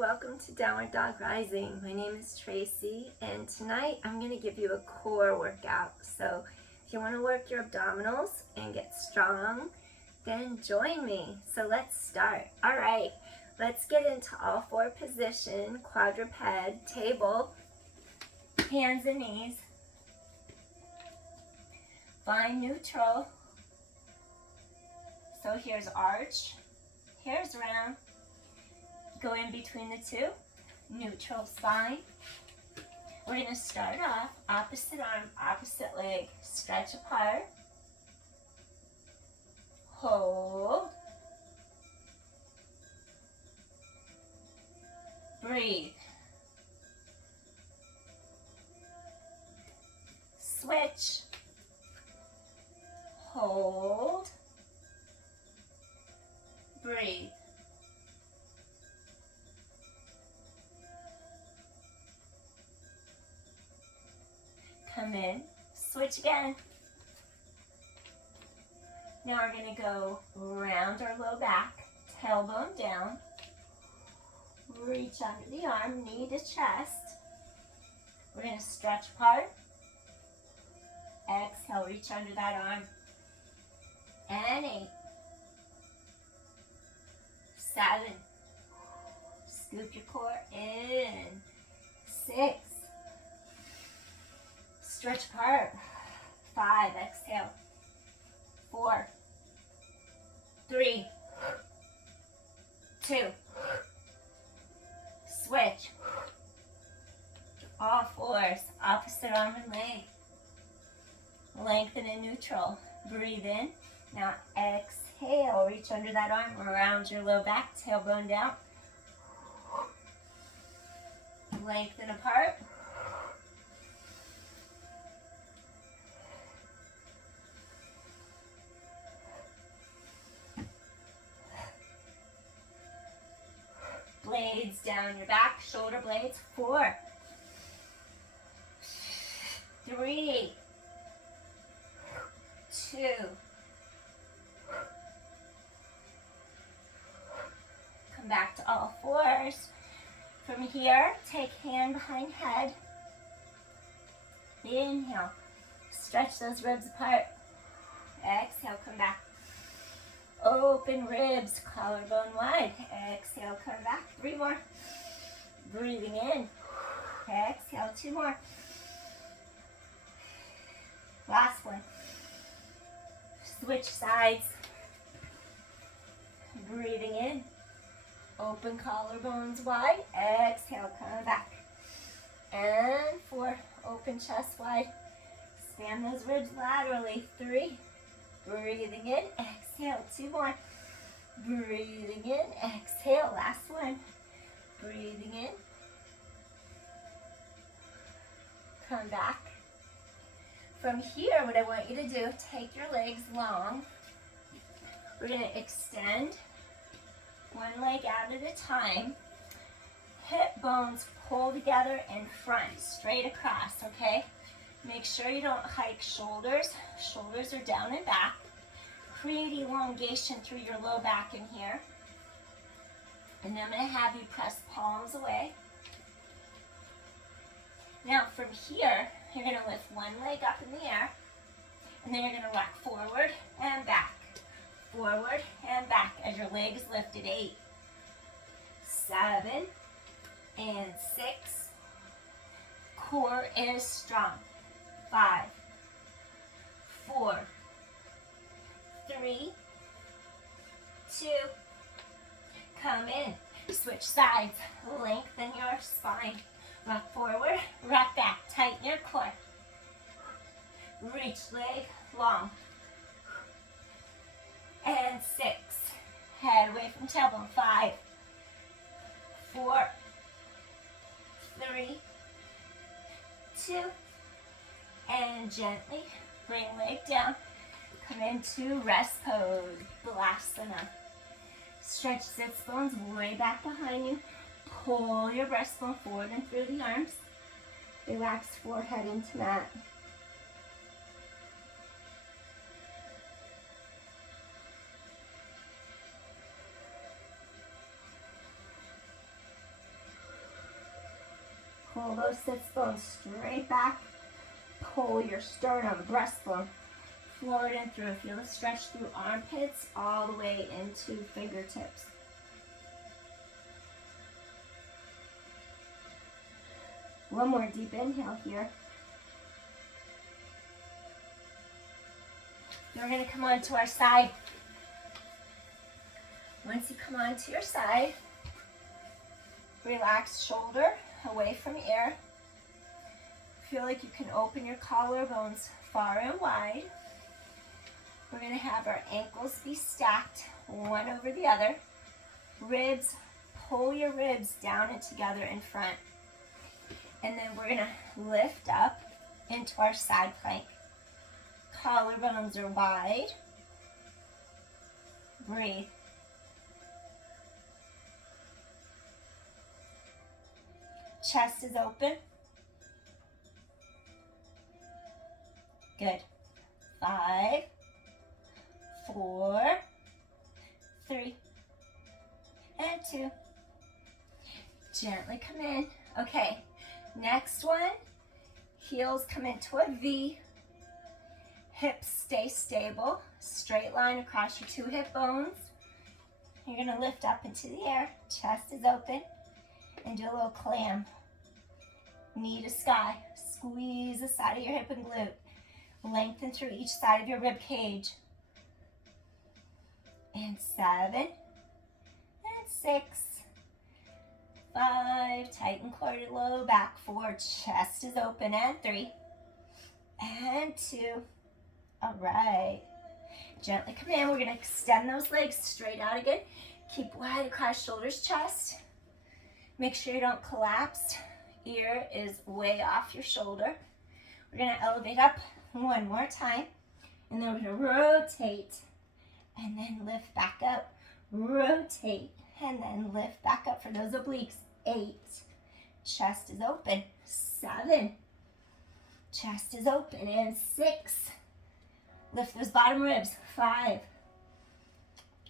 welcome to Downward Dog Rising. My name is Tracy, and tonight I'm going to give you a core workout. So if you want to work your abdominals and get strong, then join me. So let's start. All right, let's get into all four position, quadruped, table, hands and knees. Find neutral. So here's arch, here's round. Go in between the two, neutral spine. We're going to start off opposite arm, opposite leg, stretch apart, hold, breathe, switch, hold, breathe. Come in, switch again. Now we're going to go round our low back, tailbone down, reach under the arm, knee to chest. We're going to stretch apart. Exhale, reach under that arm. And 8, 7, scoop your core in, 6, stretch apart, 5, exhale, 4, 3, 2, switch, all fours, opposite arm and leg, lengthen in neutral, breathe in, now exhale, reach under that arm, around your low back, tailbone down, lengthen apart, blades down your back, shoulder blades, 4, 3, 2, come back to all fours. From here, take hand behind head, inhale, stretch those ribs apart, exhale, come back. Open ribs, collarbone wide. Exhale, come back. 3 more. Breathing in. Exhale, 2 more. Last one. Switch sides. Breathing in. Open collarbones wide. Exhale, come back. And 4. Open chest wide. Expand those ribs laterally. 3. Breathing in, exhale, 2 more. Breathing in, exhale, last one. Breathing in. Come back. From here, what I want you to do, take your legs long. We're going to extend one leg out at a time. Hip bones pull together in front, straight across, okay? Make sure you don't hike shoulders. Shoulders are down and back. Create elongation through your low back in here. And then I'm going to have you press palms away. Now from here, you're going to lift one leg up in the air. And then you're going to rock forward and back. Forward and back as your leg is lifted. 8, 7, and 6. Core is strong. 5, 4, 3, 2, come in, switch sides, lengthen your spine, rock forward, rock back, tighten your core, reach leg long, and 6, head away from tailbone, 5, 4, 3, 2, and gently bring leg down. Come into rest pose, Balasana. Stretch sits bones way back behind you. Pull your breastbone forward and through the arms. Relax forehead into mat. Pull those sits bones straight back. Pull your sternum, breastbone forward and through. Feel the stretch through armpits all the way into fingertips. One more deep inhale here. Then we're going to come onto our side. Once you come onto your side, relax shoulder away from ear. Feel like you can open your collarbones far and wide. We're going to have our ankles be stacked one over the other. Ribs, pull your ribs down and together in front. And then we're going to lift up into our side plank. Collarbones are wide. Breathe. Chest is open. Good. 5, 4, 3, and 2. Gently come in. Okay, next one. Heels come into a V. Hips stay stable. Straight line across your 2 hip bones. You're going to lift up into the air. Chest is open. And do a little clam. Knee to sky. Squeeze the side of your hip and glute. Lengthen through each side of your rib cage. And 7. And 6. 5. Tighten core to low back. 4. Chest is open. And 3. And 2. All right. Gently come in. We're going to extend those legs straight out again. Keep wide across shoulders, chest. Make sure you don't collapse. Ear is way off your shoulder. We're going to elevate up one more time. And then we're going to rotate. And then lift back up. Rotate. And then lift back up for those obliques. 8. Chest is open. 7. Chest is open. And 6. Lift those bottom ribs. 5.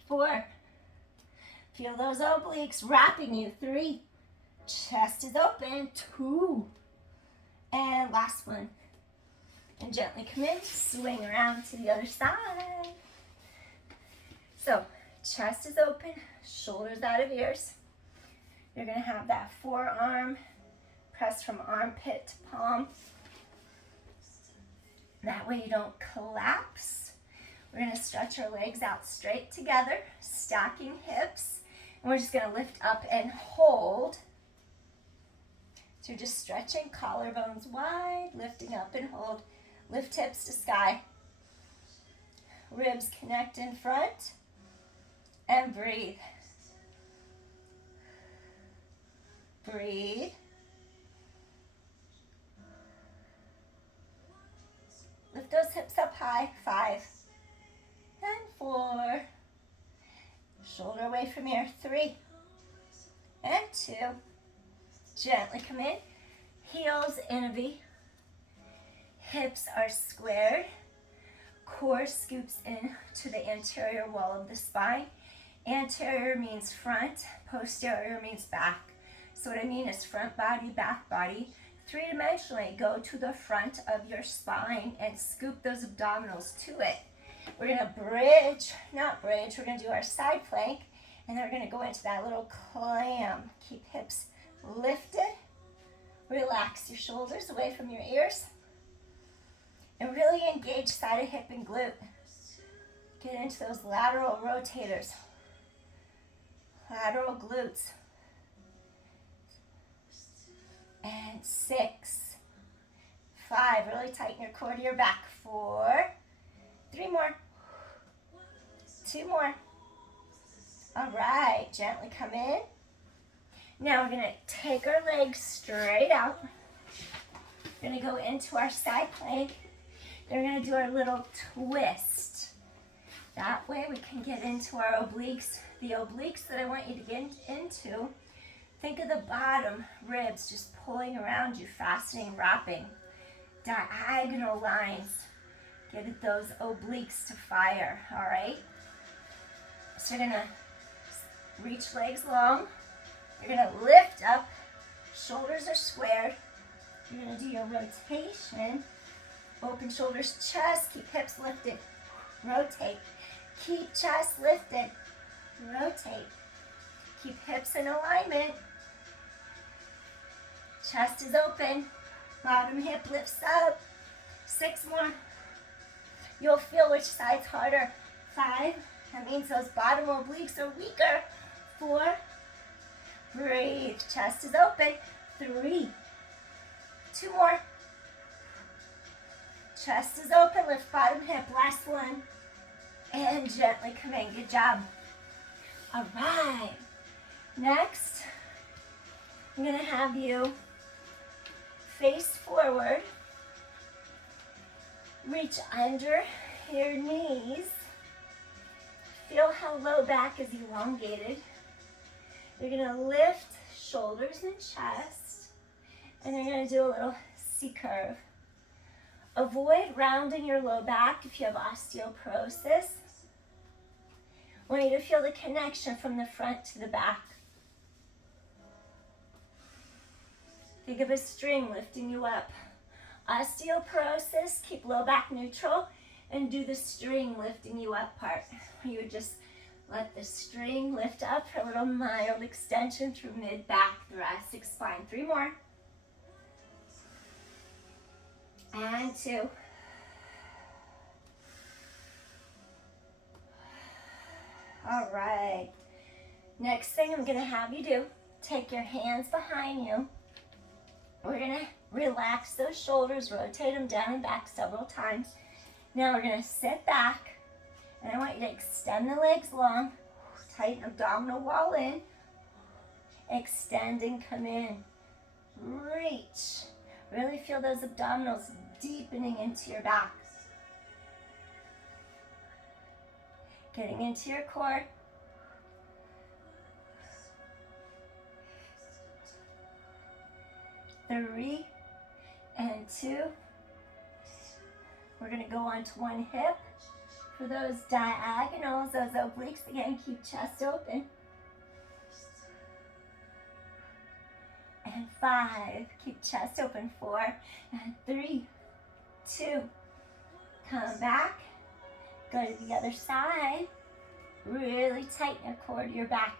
4. Feel those obliques wrapping you. 3. Chest is open. 2. And last one. And gently come in. Swing around to the other side. So, chest is open. Shoulders out of ears. You're going to have that forearm pressed from armpit to palm. That way you don't collapse. We're going to stretch our legs out straight together, stacking hips. And we're just going to lift up and hold. So you're just stretching collarbones wide, lifting up and hold. Lift hips to sky. Ribs connect in front. And breathe. Breathe. Lift those hips up high. 5 and 4. Shoulder away from ear. 3 and 2. Gently come in. Heels in a V. Hips are squared. Core scoops in to the anterior wall of the spine. Anterior means front. Posterior means back. So what I mean is front body, back body. 3-dimensionally, go to the front of your spine and scoop those abdominals to it. We're going to bridge, not bridge, we're going to do our side plank, and then we're going to go into that little clam. Keep hips lifted. Relax your shoulders away from your ears. And really engage side of hip and glute. Get into those lateral rotators. Lateral glutes. And 6, 5, really tighten your core to your back. 4, 3 more, 2 more. All right, gently come in. Now we're gonna take our legs straight out. We're gonna go into our side plank. Then we're gonna do our little twist. That way we can get into our obliques. The obliques that I want you to get into, think of the bottom ribs just pulling around you, fastening, wrapping. Diagonal lines. Get those obliques to fire, all right? So you're gonna reach legs long. You're gonna lift up. Shoulders are squared. You're gonna do your rotation. Open shoulders, chest, keep hips lifted. Rotate. Keep chest lifted. Rotate. Keep hips in alignment. Chest is open. Bottom hip lifts up. 6 more. You'll feel which side's harder. 5. That means those bottom obliques are weaker. 4. Breathe. Chest is open. 3. 2 more. Chest is open. Lift bottom hip. Last one. And gently come in. Good job. All right. Next, I'm going to have you face forward. Reach under your knees. Feel how low back is elongated. You're going to lift shoulders and chest. And you're going to do a little C curve. Avoid rounding your low back if you have osteoporosis. I want you to feel the connection from the front to the back. Think of a string lifting you up. Osteoporosis, keep low back neutral and do the string lifting you up part. You would just let the string lift up for a little mild extension through mid-back, thoracic spine. 3 more. And 2. All right. Next thing I'm going to have you do, take your hands behind you. We're going to relax those shoulders, rotate them down and back several times. Now we're going to sit back, and I want you to extend the legs long, tighten abdominal wall in, extend and come in. Reach. Really feel those abdominals deepening into your back. Getting into your core. Three and 2. We're going to go on to one hip. For those diagonals, those obliques, again, keep chest open. And 5, keep chest open. 4 and 3, 2. Come back. Go to the other side. Really tighten your core to your back.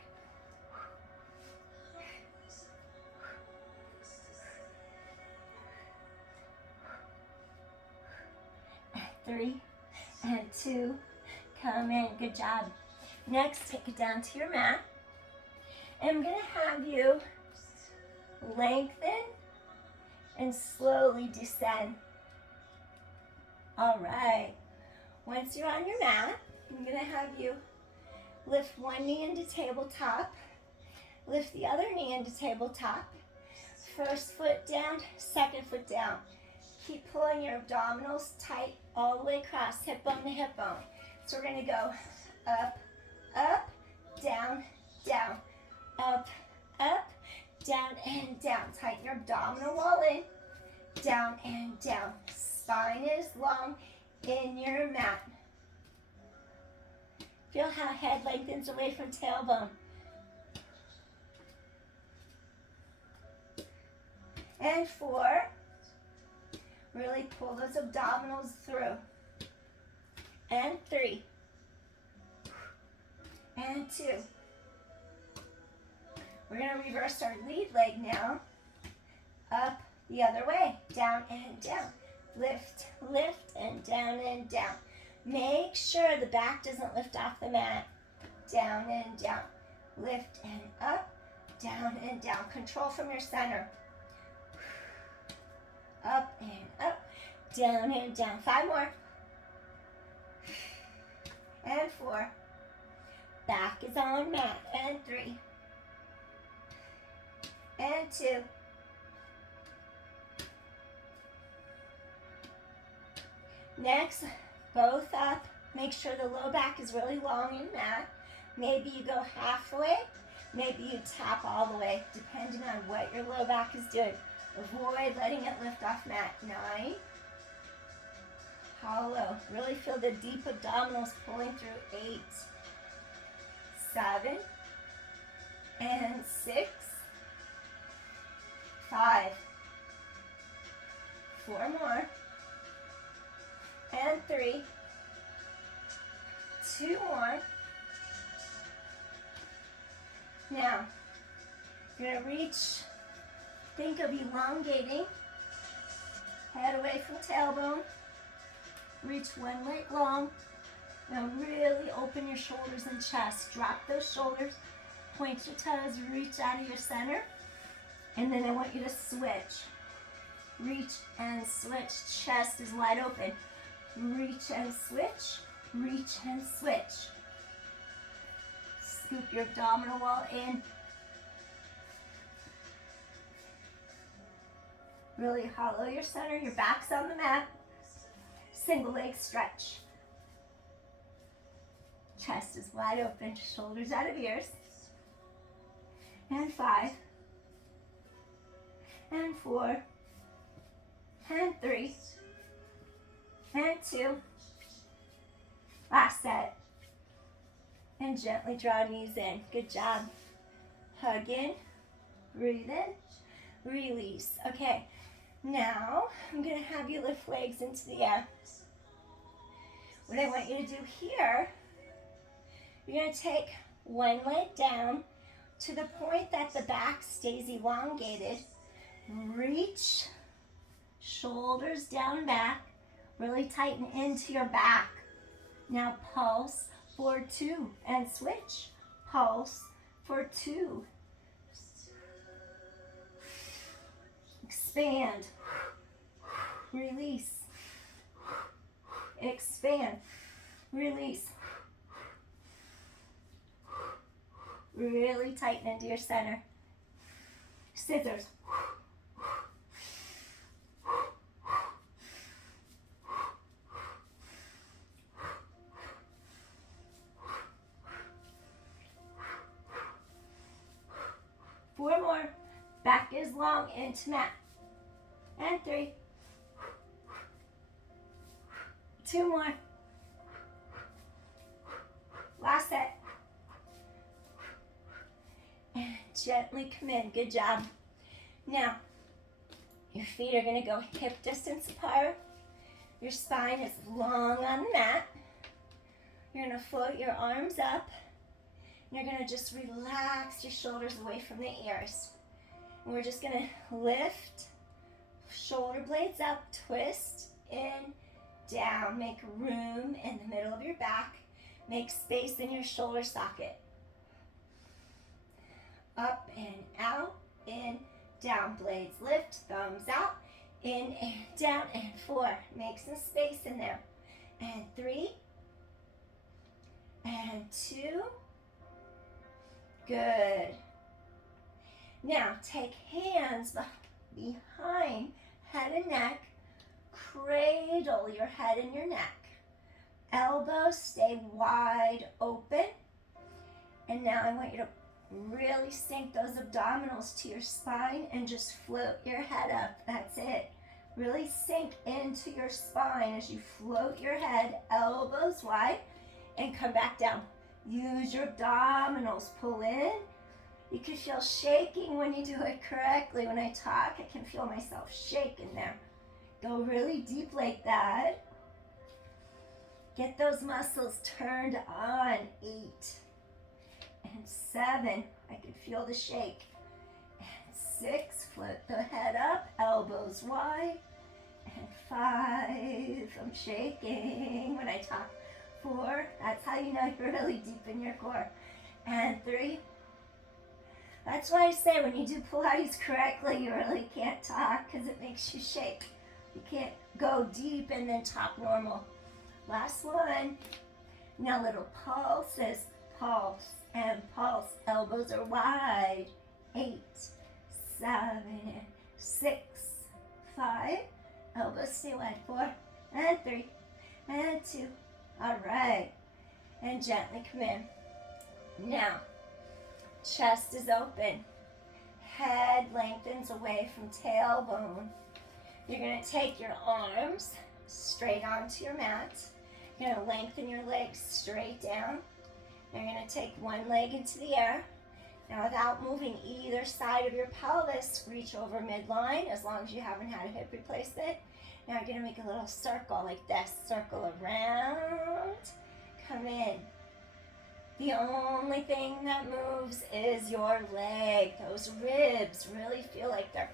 3 and 2. Come in. Good job. Next, take it down to your mat. And I'm going to have you lengthen and slowly descend. All right. Once you're on your mat, I'm going to have you lift one knee into tabletop, lift the other knee into tabletop, first foot down, second foot down. Keep pulling your abdominals tight all the way across, hip bone to hip bone. So we're going to go up, up, down, down, up, up, down, and down. Tighten your abdominal wall in, down and down. Spine is long in your mat. Feel how head lengthens away from tailbone. And 4. Really pull those abdominals through. And 3. And 2. We're going to reverse our lead leg now. Up the other way. Down and down. Lift, lift, and down and down. Make sure the back doesn't lift off the mat. Down and down. Lift and up. Down and down. Control from your center. Up and up. Down and down. 5 more. And 4. Back is on mat. And 3. And 2. Next, both up. Make sure the low back is really long in mat. Maybe you go halfway. Maybe you tap all the way, depending on what your low back is doing. Avoid letting it lift off mat. 9. Hollow. Really feel the deep abdominals pulling through. 8. 7. And 6. 5. 4 more. And 3. 2 more. Now, you're going to reach, think of elongating, head away from tailbone, reach one leg long. Now really open your shoulders and chest. Drop those shoulders, point your toes, reach out of your center, and then I want you to switch. Reach and switch, chest is wide open. Reach and switch, reach and switch. Scoop your abdominal wall in. Really hollow your center, your back's on the mat. Single leg stretch. Chest is wide open, shoulders out of ears. And 5. And 4. And 3. And 2. Last set. And gently draw knees in. Good job. Hug in, breathe in, release. Okay, now I'm going to have you lift legs into the air. What I want you to do here, you're going to take one leg down to the point that the back stays elongated. Reach, shoulders down back, really tighten into your back. Now pulse for 2 and switch. Pulse for 2. Expand. Release. Expand. Release. Really tighten into your center. Scissors. 4 more. Back is long into mat. And 3. 2 more. Last set. And gently come in. Good job. Now, your feet are going to go hip distance apart. Your spine is long on the mat. You're going to float your arms up. You're going to just relax your shoulders away from the ears. And we're just going to lift shoulder blades up, twist in, down. Make room in the middle of your back. Make space in your shoulder socket. Up and out, in, down. Blades lift, thumbs out, in and down, and 4. Make some space in there. And 3, and 2. Good. Now take hands behind head and neck. Cradle your head and your neck. Elbows stay wide open. And now I want you to really sink those abdominals to your spine and just float your head up. That's it. Really sink into your spine as you float your head, elbows wide, and come back down. Use your abdominals, pull in. You can feel shaking when you do it correctly. When I talk, I can feel myself shaking there. Go really deep like that. Get those muscles turned on. 8 and 7. I can feel the shake. And 6, float the head up, elbows wide. And 5, I'm shaking when I talk. 4, that's how you know you're really deep in your core. And 3, that's why I say when you do Pilates correctly, you really can't talk because it makes you shake. You can't go deep and then talk normal. Last one. Now little pulses, pulse and pulse. Elbows are wide. 8, 7, 6, 5. Elbows stay wide. 4 and 3 and 2. All right. And gently come in. Now, chest is open. Head lengthens away from tailbone. You're going to take your arms straight onto your mat. You're going to lengthen your legs straight down. You're going to take one leg into the air. Now, without moving either side of your pelvis, reach over midline as long as you haven't had a hip replacement. Now you're gonna make a little circle like this. Circle around, come in. The only thing that moves is your leg. Those ribs really feel like they're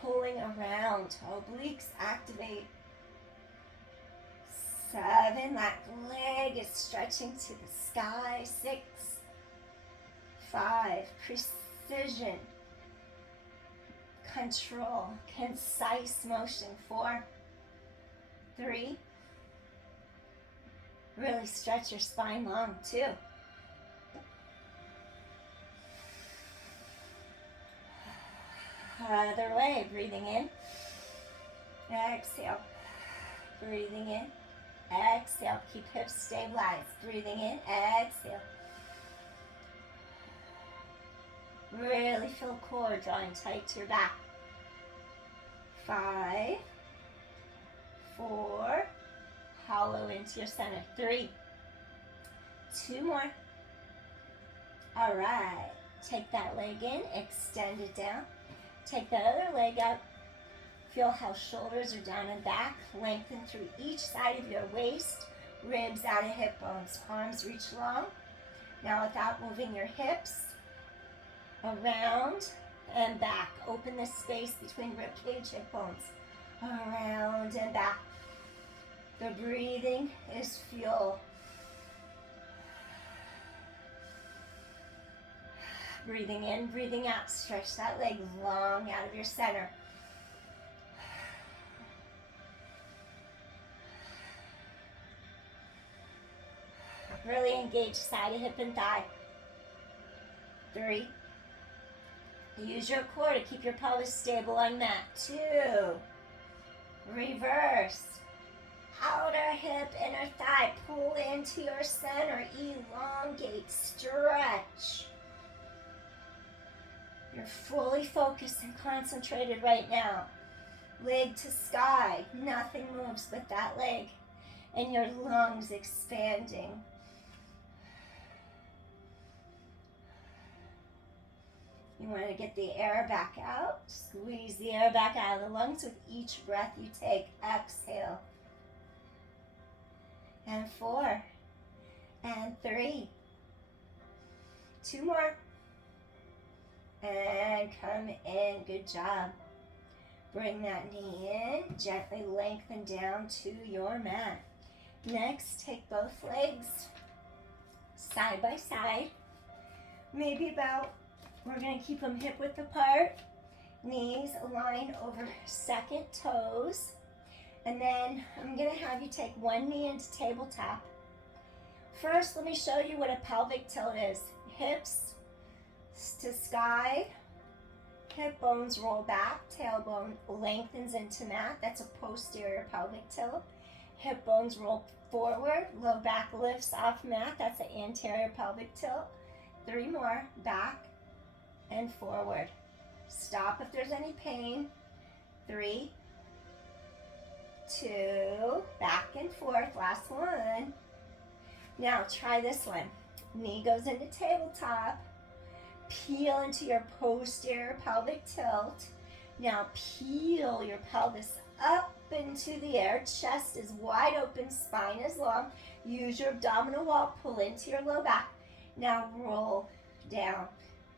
pulling around. Obliques activate. 7, that leg is stretching to the sky. 6, 5, precision, control, concise motion. 4, 3, really stretch your spine long. 2, other way, breathing in, exhale, breathing in, exhale, keep hips stabilized, breathing in, exhale. Really feel core drawing tight to your back. 5, 4, hollow into your center. 3, 2 more. All right, take that leg in, extend it down. Take that other leg up. Feel how shoulders are down and back. Lengthen through each side of your waist. Ribs out of hip bones. Arms reach long. Now without moving your hips, around and back. Open the space between rib cage, hip bones. Around and back. The breathing is fuel. Breathing in, breathing out. Stretch that leg long out of your center. Really engage side of hip and thigh. 3. Use your core to keep your pelvis stable on mat. 2. Reverse. Outer hip, inner thigh. Pull into your center. Elongate. Stretch. You're fully focused and concentrated right now. Leg to sky. Nothing moves but that leg. And your lungs expanding. You want to get the air back out. Squeeze the air back out of the lungs with each breath you take. Exhale. And 4. And 3. 2 more. And come in. Good job. Bring that knee in. Gently lengthen down to your mat. Next, take both legs side by side. Maybe about, we're going to keep them hip width apart. Knees align over second toes. And then I'm going to have you take one knee into tabletop. First, let me show you what a pelvic tilt is. Hips to sky. Hip bones roll back. Tailbone lengthens into mat. That's a posterior pelvic tilt. Hip bones roll forward. Low back lifts off mat. That's an anterior pelvic tilt. 3 more. Back and forward. Stop if there's any pain. 3, 2, back and forth. Last one. Now try this one. Knee goes into tabletop. Peel into your posterior pelvic tilt. Now peel your pelvis up into the air. Chest is wide open, spine is long. Use your abdominal wall, pull into your low back. Now roll down,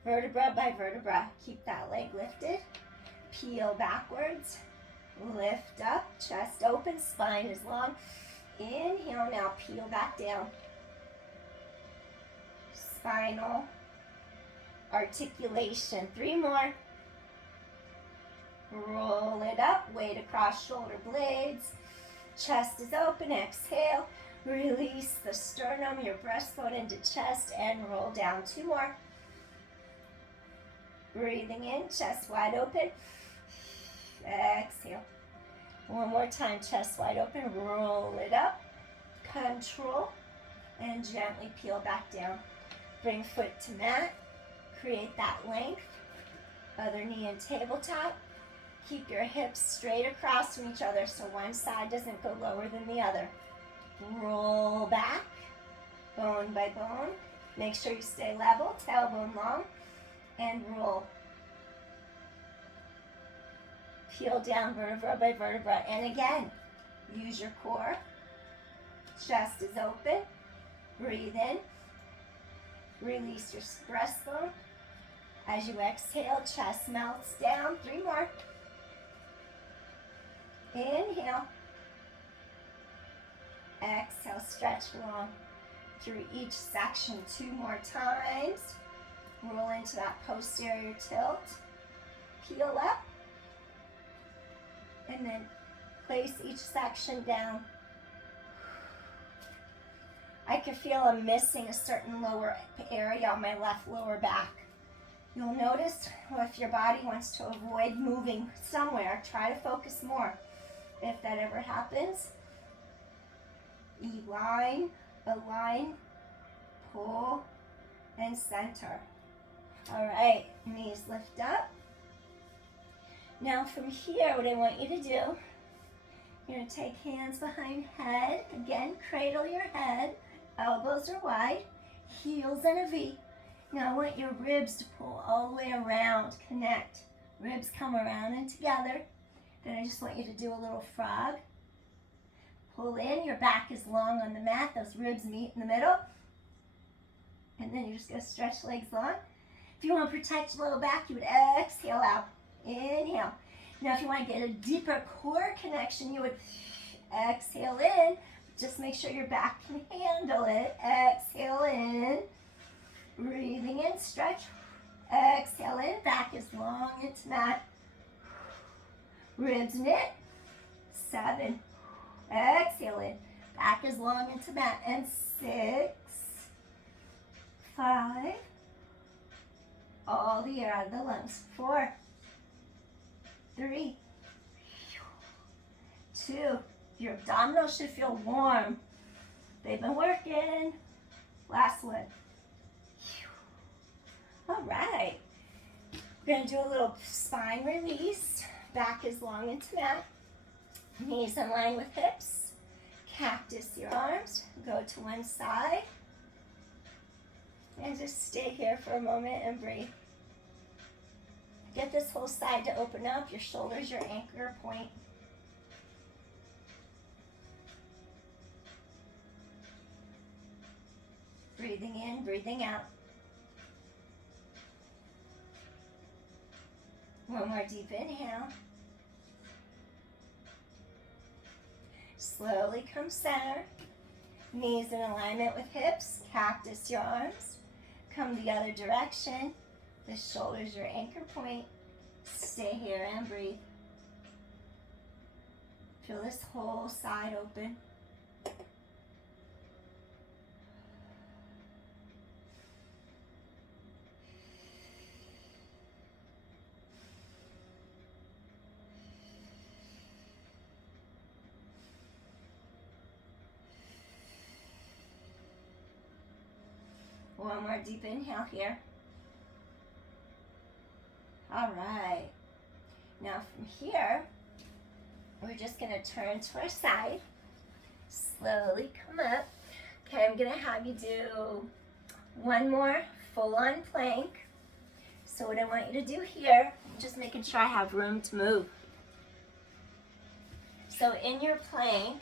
vertebra by vertebra. Keep that leg lifted. Peel backwards, lift up, chest open, spine is long. Inhale, now peel back down. Spinal articulation. 3 more. Roll it up, weight across shoulder blades. Chest is open, exhale. Release the sternum, your breastbone into chest, and roll down. 2 more. Breathing in, chest wide open. Exhale. One more time, chest wide open. Roll it up. Control. And gently peel back down. Bring foot to mat. Create that length. Other knee in tabletop. Keep your hips straight across from each other so one side doesn't go lower than the other. Roll back, bone by bone. Make sure you stay level, tailbone long, and roll. Peel down vertebra by vertebra. And again, use your core. Chest is open. Breathe in. Release your breastbone. As you exhale, chest melts down. 3 more. Inhale. Exhale, stretch long through each section 2 more times. Roll into that posterior tilt. Peel up. And then place each section down. I can feel I'm missing a certain lower area on my left lower back. You'll notice if your body wants to avoid moving somewhere, try to focus more. If that ever happens, align, pull, and center. All right, knees lift up. Now from here, what I want you to do, you're going to take hands behind head. Again, cradle your head. Elbows are wide, heels in a V. Now I want your ribs to pull all the way around, connect. Ribs come around and together. Then I just want you to do a little frog. Pull in, your back is long on the mat, those ribs meet in the middle. And then you're just going to stretch legs long. If you want to protect your low back, you would exhale out. Inhale. Now if you want to get a deeper core connection, you would exhale in. Just make sure your back can handle it. Exhale in. Breathing in, stretch. Exhale in, back is long into mat. Ribs knit. 7. Exhale in, back is long into mat. And 6. 5. All the air out of the lungs. 4. 3. 2. Your abdominals should feel warm. They've been working. Last one. All right. We're going to do a little spine release. Back is long into mat. Knees in line with hips. Cactus your arms. Go to one side. And just stay here for a moment and breathe. Get this whole side to open up. Your shoulders, your anchor point. Breathing in, breathing out. One more deep inhale. Slowly come center. Knees in alignment with hips. Cactus your arms. Come the other direction. The shoulders your anchor point. Stay here and breathe. Feel this whole side open. One more deep inhale here. All right. Now from here, we're just going to turn to our side. Slowly come up. Okay, I'm going to have you do one more full-on plank. So what I want you to do here, just making sure I have room to move. So in your plank,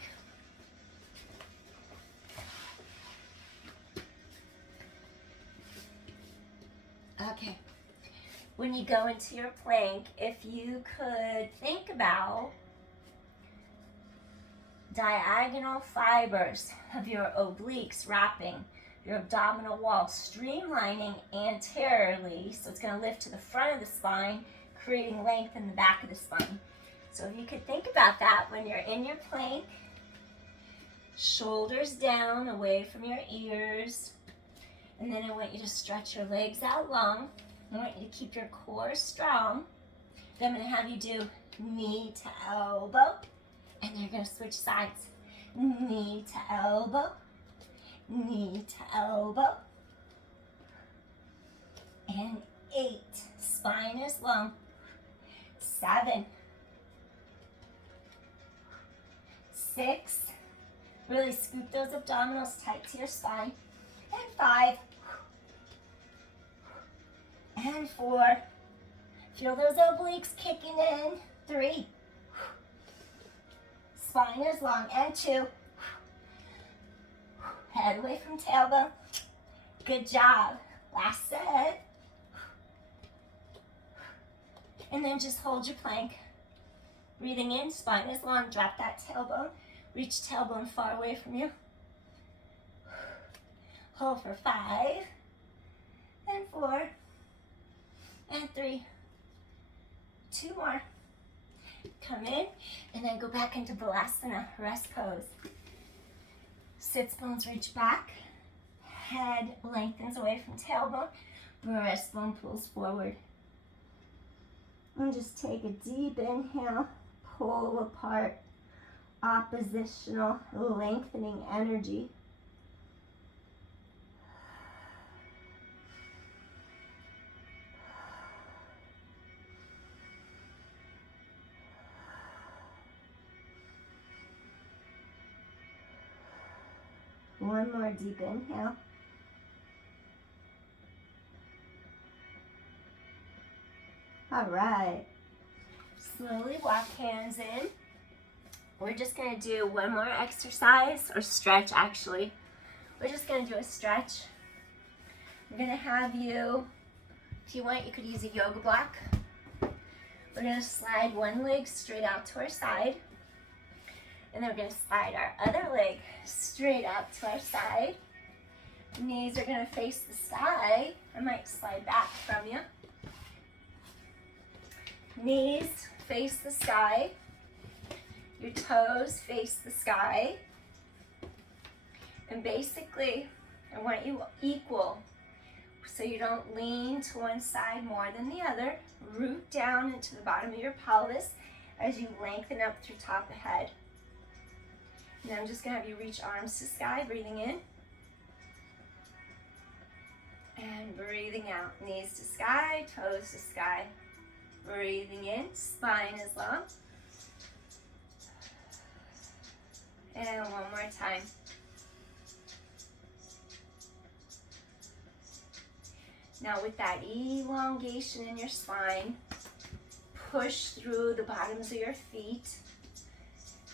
okay, when you go into your plank, if you could think about diagonal fibers of your obliques wrapping your abdominal wall, streamlining anteriorly, so it's going to lift to the front of the spine, creating length in the back of the spine. So if you could think about that when you're in your plank, shoulders down, away from your ears, and then I want you to stretch your legs out long. I want you to keep your core strong. Then I'm going to have you do knee to elbow, and then you're going to switch sides. Knee to elbow, knee to elbow, and 8. Spine is long. 7, 6. Really scoop those abdominals tight to your spine. And 5. And 4. Feel those obliques kicking in. 3. Spine is long, and 2. Head away from tailbone. Good job. Last set. And then just hold your plank. Breathing in, spine is long, drop that tailbone. Reach tailbone far away from you. Hold for 5, and 4, and 3. 2 more. Come in, and then go back into Balasana, rest pose. Sits bones reach back. Head lengthens away from tailbone. Breastbone pulls forward. And just take a deep inhale. Pull apart. Oppositional, lengthening energy. One more deep inhale. All right. Slowly walk hands in. We're just going to do one more exercise, or stretch actually. We're just going to do a stretch. I'm going to have you, if you want, you could use a yoga block. We're going to slide one leg straight out to our side. And then we're going to slide our other leg straight out to our side. Knees are going to face the sky. I might slide back from you. Knees face the sky. Your toes face the sky. And basically, I want you equal. So you don't lean to one side more than the other. Root down into the bottom of your pelvis as you lengthen up through top of head. And I'm just going to have you reach arms to sky, breathing in. And breathing out. Knees to sky, toes to sky. Breathing in, spine is long. And one more time. Now with that elongation in your spine, push through the bottoms of your feet.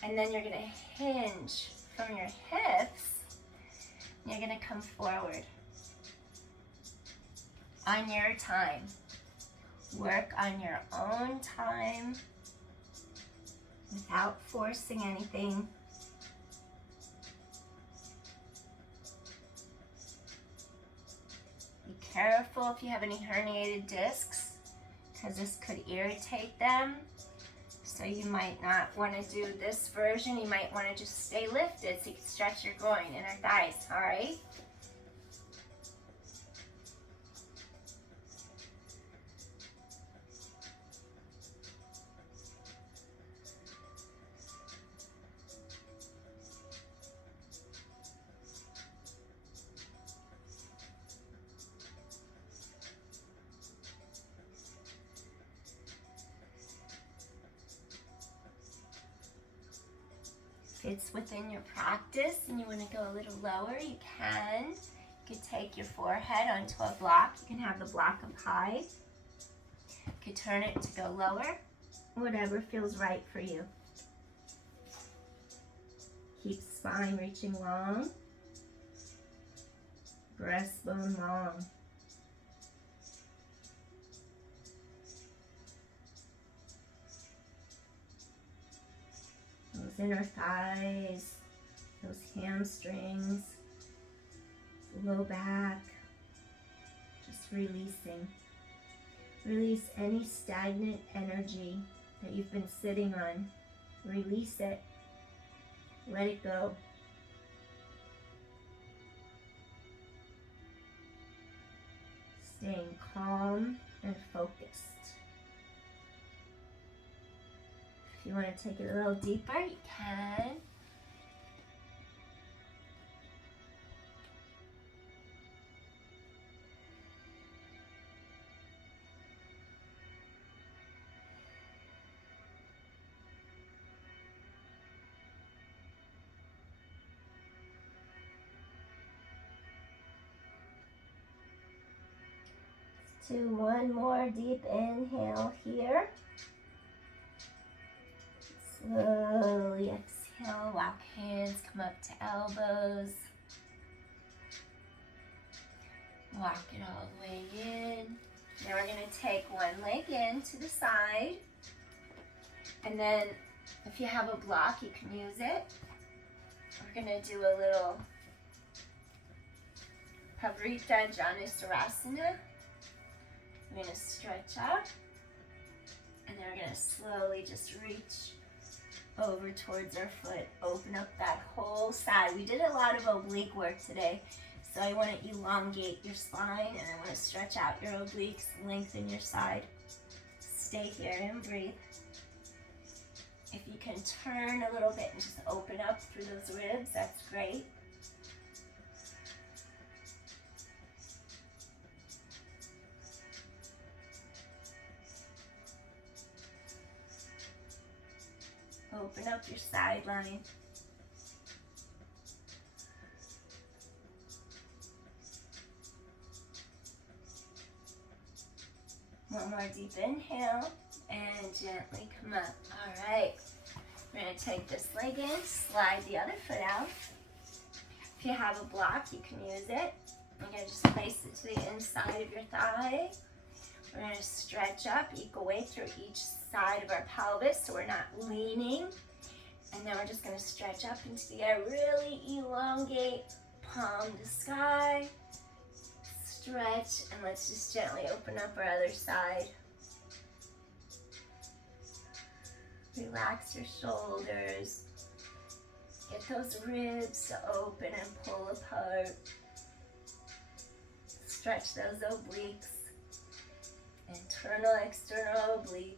And then you're going to hinge from your hips. And you're going to come forward on your time. Work on your own time without forcing anything. Be careful if you have any herniated discs, because this could irritate them. So you might not want to do this version. You might want to just stay lifted so you can stretch your groin, inner thighs, all right? If it's within your practice and you want to go a little lower, you can. You could take your forehead onto a block. You can have the block up high. You could turn it to go lower. Whatever feels right for you. Keep spine reaching long. Breastbone long. Those inner thighs, those hamstrings, low back, just releasing. Release any stagnant energy that you've been sitting on. Release it. Let it go. Staying calm and focused. If you want to take it a little deeper, you can. Let's do one more deep inhale here. Slowly exhale, walk hands, come up to elbows. Walk it all the way in. Now we're going to take one leg in to the side. And then if you have a block, you can use it. We're going to do a little Pavrita Janusarasana. We're going to stretch out. And then we're going to slowly just reach over towards our foot. Open up that whole side. We did a lot of oblique work today. So I want to elongate your spine, and I want to stretch out your obliques, lengthen your side. Stay here and breathe. If you can turn a little bit and just open up through those ribs, that's great. Open up your sideline. One more deep inhale and gently come up. All right, we're going to take this leg in, slide the other foot out. If you have a block, you can use it. You're going to just place it to the inside of your thigh. We're going to stretch up, equal weight through each side of our pelvis so we're not leaning. And then we're just going to stretch up into the air, really elongate, palm to sky. Stretch, and let's just gently open up our other side. Relax your shoulders. Get those ribs to open and pull apart. Stretch those obliques. Internal, external obliques.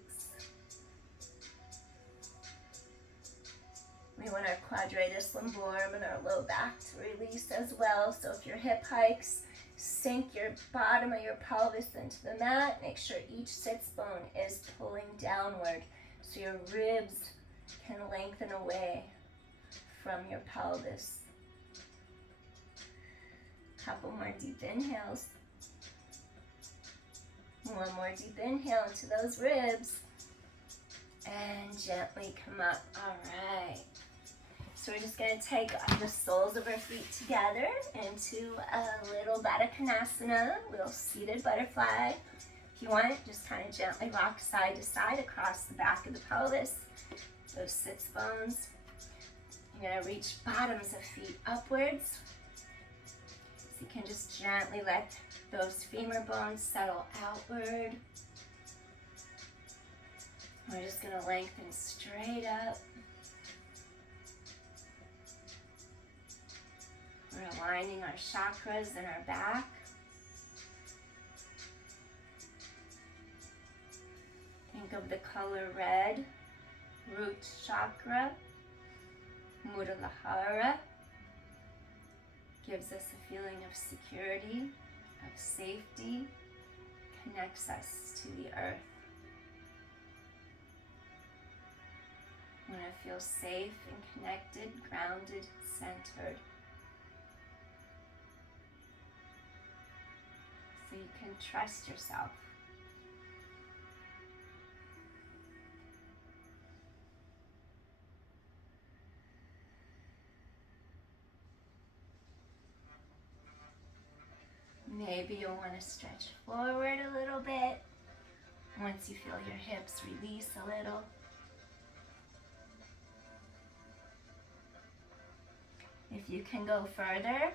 We want our quadratus lumborum and our low back to release as well. So if your hip hikes, sink your bottom of your pelvis into the mat. Make sure each sits bone is pulling downward so your ribs can lengthen away from your pelvis. Couple more deep inhales. One more deep inhale into those ribs. And gently come up. All right. So we're just going to take the soles of our feet together into a little Baddha Konasana, little seated butterfly. If you want, just kind of gently rock side to side across the back of the pelvis, those sits bones. You're going to reach bottoms of feet upwards. So you can just gently let those femur bones settle outward. We're just going to lengthen straight up. We're aligning our chakras in our back. Think of the color red, root chakra, Muladhara. Gives us a feeling of security, of safety, connects us to the earth. We want to feel safe and connected, grounded, centered. So you can trust yourself. Maybe you'll want to stretch forward a little bit. Once you feel your hips release a little. If you can go further,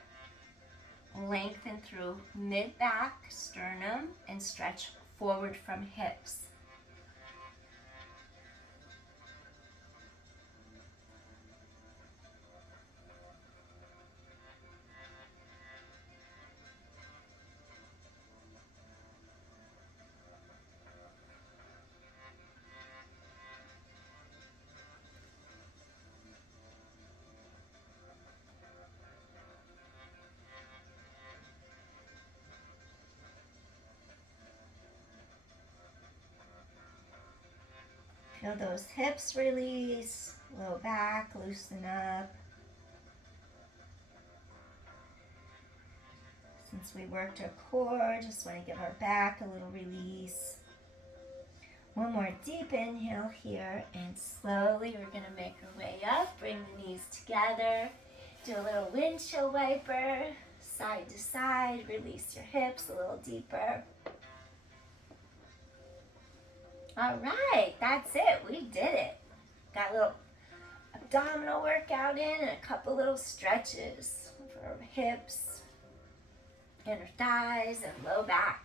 lengthen through mid-back, sternum, and stretch forward from hips. Feel those hips release, low back, loosen up. Since we worked our core, just want to give our back a little release. One more deep inhale here, and slowly we're going to make our way up. Bring the knees together. Do a little windshield wiper, side to side. Release your hips a little deeper. All right, that's it. We did it. Got a little abdominal workout in and a couple little stretches for our hips and our thighs and low back.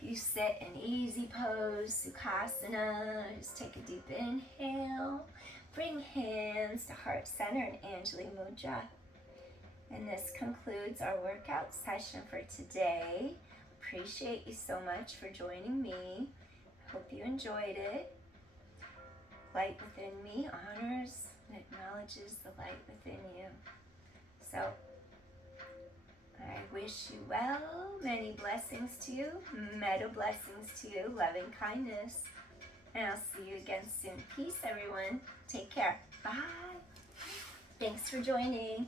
If you sit in easy pose, Sukhasana, just take a deep inhale. Bring hands to heart center and Anjali Mudra. And this concludes our workout session for today. Appreciate you so much for joining me. Hope you enjoyed it. Light within me honors and acknowledges the light within you. So, I wish you well. Many blessings to you. Meta blessings to you. Loving kindness. And I'll see you again soon. Peace, everyone. Take care. Bye. Thanks for joining.